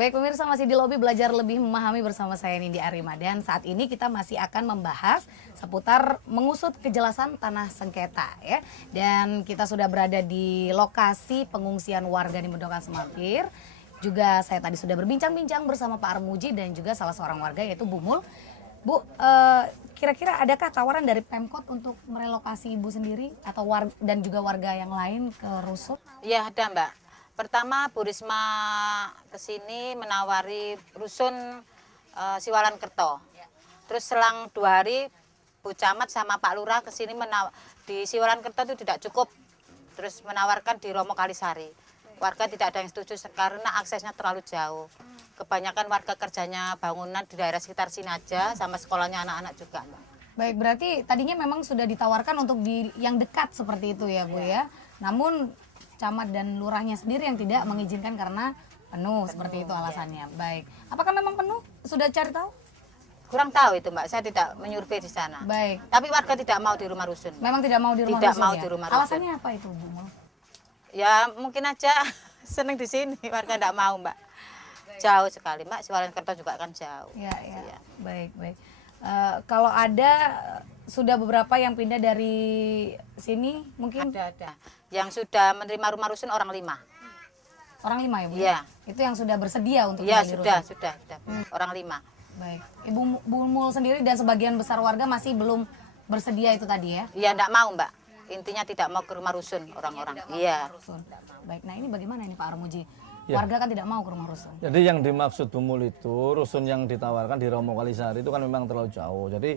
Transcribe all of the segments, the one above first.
Baik pemirsa, masih di lobi belajar lebih memahami bersama saya Nindi Arima. Dan saat ini kita masih akan membahas seputar mengusut kejelasan tanah sengketa ya. Dan kita sudah berada di lokasi pengungsian warga di Mendokan Semampir. Juga saya tadi sudah berbincang-bincang bersama Pak Armuji dan juga salah seorang warga yaitu Bu Mul. Bu, kira-kira adakah tawaran dari Pemkot untuk merelokasi Ibu sendiri atau dan juga warga yang lain ke Rusun? Iya ada Mbak. Pertama Bu Risma kesini menawari Rusun Siwalan Kerto. Terus selang 2 hari Bu Camat sama Pak Lurah kesini di Siwalan Kerto itu tidak cukup. Terus menawarkan di Romo Kalisari. Warga tidak ada yang setuju karena aksesnya terlalu jauh. Kebanyakan warga kerjanya bangunan di daerah sekitar sini aja, sama sekolahnya anak-anak juga Mbak. Baik, berarti tadinya memang sudah ditawarkan untuk di yang dekat seperti itu ya Bu ya. Namun camat dan lurahnya sendiri yang tidak mengizinkan karena penuh seperti itu alasannya. Baik, apakah memang penuh? Sudah cari tahu? Kurang tahu itu Mbak, saya tidak menyurvei di sana. Baik. Tapi warga tidak mau di rumah rusun. Memang tidak mau di rumah Tidak rusun mau ya? di rumah rusun. Alasannya apa itu Bu Mul? Ya mungkin aja seneng di sini, warga tidak mau Mbak. Jauh sekali Mbak, Siwalan Kerto juga kan jauh. Ya. Baik. Kalau ada sudah beberapa yang pindah dari sini mungkin? Ada. Yang sudah menerima rumah rusun orang 5. Orang 5 ya Bu? Iya. Itu yang sudah bersedia untuk Iya tinggal di rusun? sudah. Orang 5. Baik. Ibu Bu Mul sendiri dan sebagian besar warga masih belum bersedia itu tadi ya? Iya tidak mau Mbak. Intinya tidak mau ke rumah rusun orang-orang. Iya. Rusun. Baik, nah ini bagaimana ini Pak Armuji? Ya. Warga kan tidak mau ke rumah rusun. Jadi yang dimaksud Bu Mul itu rusun yang ditawarkan di Romo Kalisari itu kan memang terlalu jauh. Jadi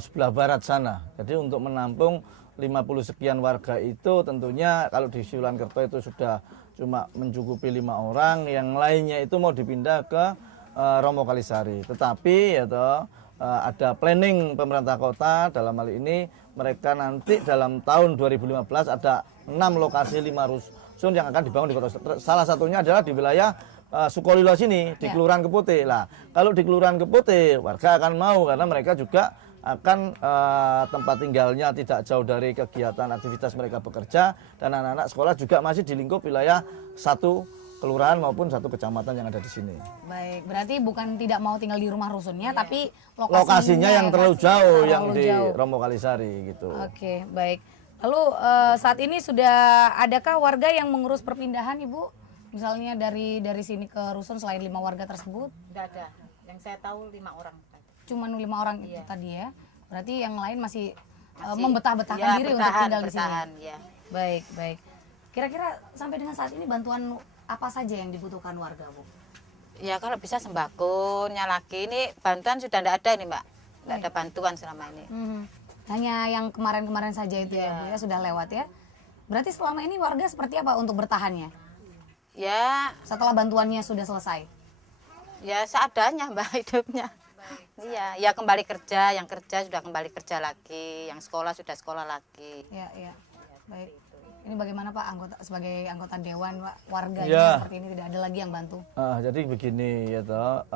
sebelah barat sana. Jadi untuk menampung 50 sekian warga itu tentunya kalau di Siwalan Kerto itu sudah cuma mencukupi 5 orang. Yang lainnya itu mau dipindah ke Romo Kalisari. Tetapi ya toh, ada planning pemerintah kota dalam hal ini mereka nanti dalam tahun 2015 ada 6 lokasi 5 rusun yang akan dibangun di kota. Salah satunya adalah di wilayah Sukolilo sini di Kelurahan Keputih. Lah, kalau di Kelurahan Keputih warga akan mau karena mereka juga akan tempat tinggalnya tidak jauh dari kegiatan aktivitas mereka bekerja dan anak-anak sekolah juga masih di lingkup wilayah satu kelurahan maupun satu kecamatan yang ada di sini. Baik, berarti bukan tidak mau tinggal di rumah rusunnya, tapi Lokasinya yang terlalu jauh, yang di jauh. Romo Kalisari gitu. Oke, baik. Lalu saat ini sudah adakah warga yang mengurus perpindahan Ibu? Misalnya dari sini ke rusun selain 5 warga tersebut? Tidak ada. Yang saya tahu 5 orang. Cuma 5 orang itu tadi ya. Berarti yang lain masih, Masih, membetah-betahkan ya, diri untuk tinggal di sini. bertahan, ya. Baik. Kira-kira sampai dengan saat ini bantuan apa saja yang dibutuhkan warga, Bu? Ya kalau bisa sembakonya lagi. Ini bantuan sudah tidak ada ini Mbak. Tidak ada bantuan selama ini. Hanya yang kemarin-kemarin saja itu ya, Bu ya, sudah lewat ya. Berarti selama ini warga seperti apa untuk bertahannya? Ya, Setelah bantuannya sudah selesai? ya seadanya Mbak hidupnya. Iya, ya kembali kerja, yang kerja sudah kembali kerja lagi, yang sekolah sudah sekolah lagi. Ya. Baik. Ini bagaimana Pak sebagai anggota dewan warganya Ya. seperti ini tidak ada lagi yang bantu? Jadi begini ya toh,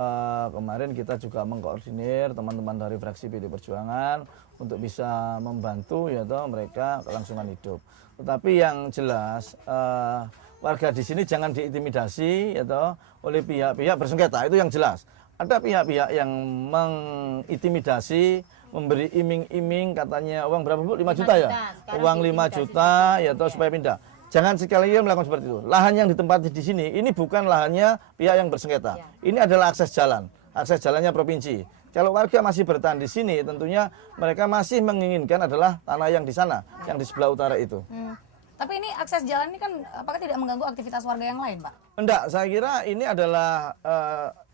kemarin kita juga mengkoordinir teman-teman dari fraksi PD Perjuangan untuk bisa membantu ya toh mereka kelangsungan hidup. Tetapi yang jelas warga di sini jangan diintimidasi ya toh oleh pihak-pihak bersengketa, itu yang jelas. Ada pihak-pihak yang mengintimidasi, memberi iming-iming katanya uang berapa Bu? 5 juta ya? Uang 5 juta ya toh supaya pindah. Jangan sekali-kali melakukan seperti itu. Lahan yang ditempati di sini ini bukan lahannya pihak yang bersengketa. Ini adalah akses jalan. Akses jalannya provinsi. Kalau warga masih bertahan di sini tentunya mereka masih menginginkan adalah tanah yang di sana, yang di sebelah utara itu. Tapi ini akses jalan ini kan apakah tidak mengganggu aktivitas warga yang lain, Pak? Enggak, saya kira ini adalah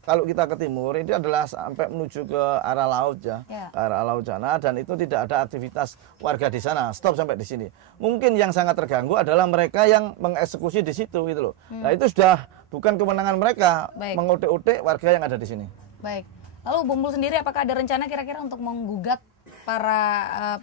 kalau kita ke timur ini adalah sampai menuju ke arah laut ya, ke arah laut sana, dan itu tidak ada aktivitas warga di sana. Stop sampai di sini. Mungkin yang sangat terganggu adalah mereka yang mengeksekusi di situ gitu loh. Nah itu sudah bukan kewenangan mereka mengotek-otek warga yang ada di sini. Baik. Lalu Bu Mul sendiri apakah ada rencana kira-kira untuk menggugat para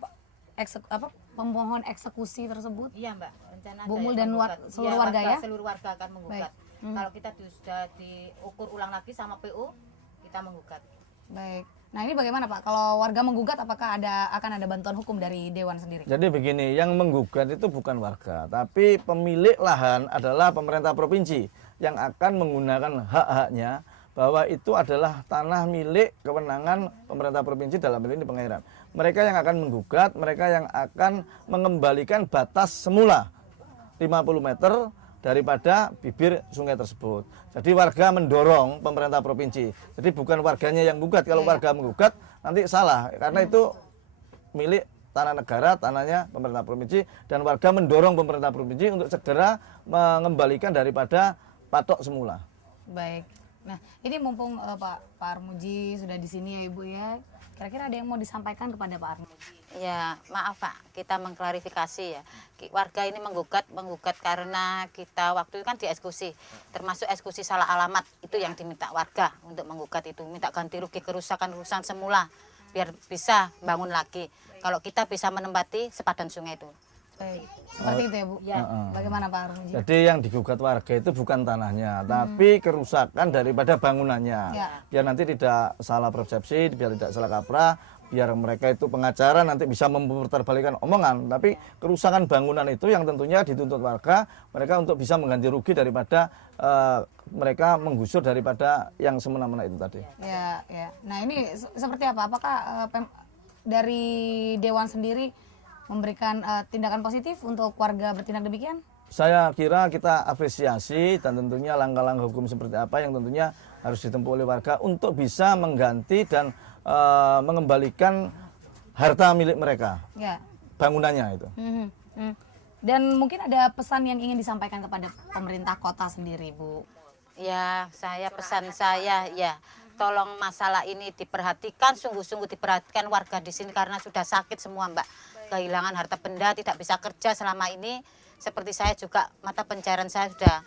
pemohon eksekusi tersebut? Iya Mbak, rencana Bu ada Mul yang dan menggugat. seluruh Iya, warga ya? Seluruh warga akan menggugat. Kalau kita sudah diukur ulang lagi sama PU, kita menggugat. Baik. Nah ini bagaimana Pak? Kalau warga menggugat apakah akan ada bantuan hukum dari Dewan sendiri? Jadi begini, yang menggugat itu bukan warga, tapi pemilik lahan adalah pemerintah provinsi yang akan menggunakan hak-haknya bahwa itu adalah tanah milik kewenangan pemerintah provinsi dalam hal ini pengairan. Mereka yang akan menggugat, mereka yang akan mengembalikan batas semula 50 meter daripada bibir sungai tersebut. Jadi warga mendorong pemerintah provinsi. Jadi bukan warganya yang menggugat. Kalau warga menggugat nanti salah karena itu milik tanah negara, tanahnya pemerintah provinsi, dan warga mendorong pemerintah provinsi untuk segera mengembalikan daripada patok semula. Baik. Nah, ini mumpung Pak Armuji sudah di sini ya Ibu ya. Kira-kira ada yang mau disampaikan kepada Pak Armuji? Ya, maaf Pak, kita mengklarifikasi ya. Warga ini menggugat karena kita waktu itu kan dieksekusi, termasuk eksekusi salah alamat, itu yang diminta warga untuk menggugat itu, minta ganti rugi kerusakan semula, biar bisa bangun lagi. Kalau kita bisa menempati sepadan sungai itu. Baik. Seperti itu ya Bu? Ya. Bagaimana Pak Armuji? Jadi yang digugat warga itu bukan tanahnya, tapi kerusakan daripada bangunannya. Ya. Biar nanti tidak salah persepsi, biar tidak salah kaprah, biar mereka itu pengacara nanti bisa memperterbalikan omongan. Tapi kerusakan bangunan itu yang tentunya dituntut warga, mereka untuk bisa mengganti rugi daripada mereka menggusur daripada yang semena-mena itu tadi. Ya, ya. Nah ini seperti apa? Apakah dari Dewan sendiri memberikan tindakan positif untuk warga bertindak demikian? Saya kira kita apresiasi dan tentunya langkah-langkah hukum seperti apa yang tentunya harus ditempuh oleh warga untuk bisa mengganti dan mengembalikan harta milik mereka, Ya. bangunannya itu. Dan mungkin ada pesan yang ingin disampaikan kepada pemerintah kota sendiri, Bu. Ya, pesan saya ya, tolong masalah ini diperhatikan, sungguh-sungguh diperhatikan warga di sini karena sudah sakit semua Mbak. Kehilangan harta benda, tidak bisa kerja selama ini. Seperti saya juga, mata pencarian saya sudah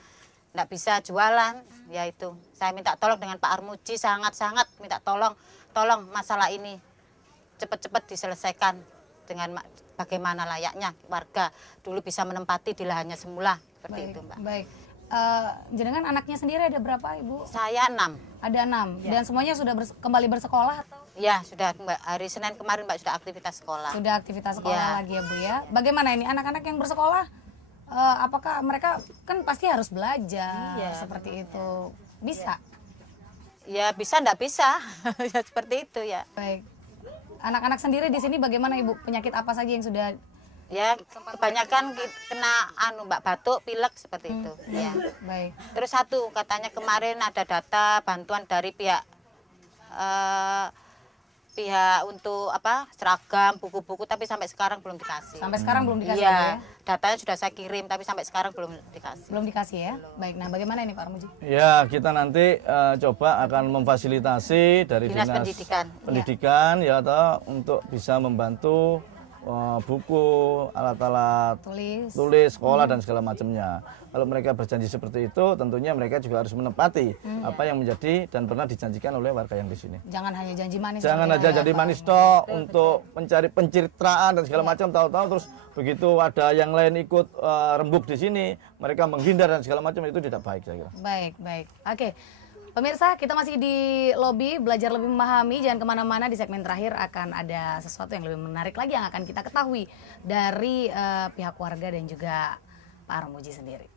tidak bisa jualan. Ya itu, saya minta tolong dengan Pak Armuji, sangat-sangat minta tolong masalah ini cepat-cepat diselesaikan dengan bagaimana layaknya warga dulu bisa menempati di lahannya semula. Seperti itu Mbak. Baik. Jenengan anaknya sendiri ada berapa Ibu? Saya 6. Ada 6. Dan semuanya sudah kembali bersekolah atau? Ya sudah Mbak, hari Senin kemarin Mbak sudah aktivitas sekolah. Sudah aktivitas sekolah Ya. lagi ya Bu ya. Bagaimana ini anak-anak yang bersekolah? Apakah mereka kan pasti harus belajar seperti itu? Bisa? Ya bisa enggak bisa, ya seperti itu ya. Baik. Anak-anak sendiri di sini bagaimana Ibu? Penyakit apa saja yang sudah? Ya kebanyakan kena Mbak, batuk, pilek seperti itu. Ya. Baik. Terus satu katanya kemarin ada data bantuan dari pihak untuk seragam, buku-buku, tapi sampai sekarang belum dikasih. Sampai sekarang belum dikasih Iya, ya? datanya sudah saya kirim, tapi sampai sekarang belum dikasih. Belum dikasih ya? Baik. Nah, bagaimana ini Pak Armuji? Ya, kita nanti coba akan memfasilitasi dari Dinas dinas Pendidikan. ya atau untuk bisa membantu buku, alat-alat tulis, sekolah dan segala macamnya. Kalau mereka berjanji seperti itu, tentunya mereka juga harus menepati apa yang menjadi dan pernah dijanjikan oleh warga yang di sini. Jangan hanya janji manis. Jangan saja aja ya, jadi Pak. manis toh untuk mencari pencitraan dan segala macam, tahu-tahu terus begitu ada yang lain ikut rembuk di sini, mereka menghindar dan segala macam, itu tidak baik saya kira. Baik, baik. Oke. Pemirsa, kita masih di lobi belajar lebih memahami. Jangan kemana-mana, di segmen terakhir akan ada sesuatu yang lebih menarik lagi yang akan kita ketahui dari pihak warga dan juga Pak Armuji sendiri.